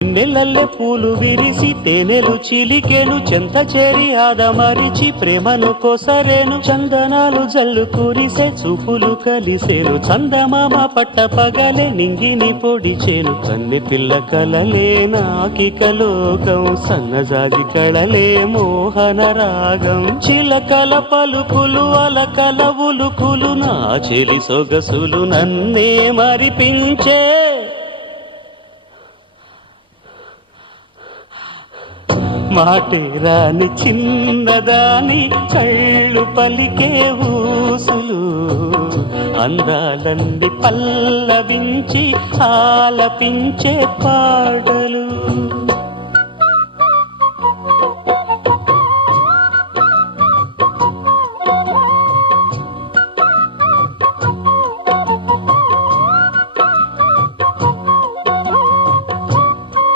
నెలల్లె పూలు విరిసి తేనెలు చిలికెను చెంత చేరి ఆదమరిచి ప్రేమను కొసరేను చందనాలు జల్లు కురిసే చూపులు కలిసేను చందమామ పట్ట పగలే నింగిని పొడిచేను కన్నె పిల్ల కలలే నాకిక లోకం సన్నజాజి కళలే మోహన రాగం చిలకల పలుకులు అలకల ఉలుకులు నా చెలి సొగసులు నన్నే మరిపించే మాటే రాని చిన్నదాని కళ్ళు పలికే ఊసులు అందాలన్నీ పల్లవించి ఆలపించే పాటలు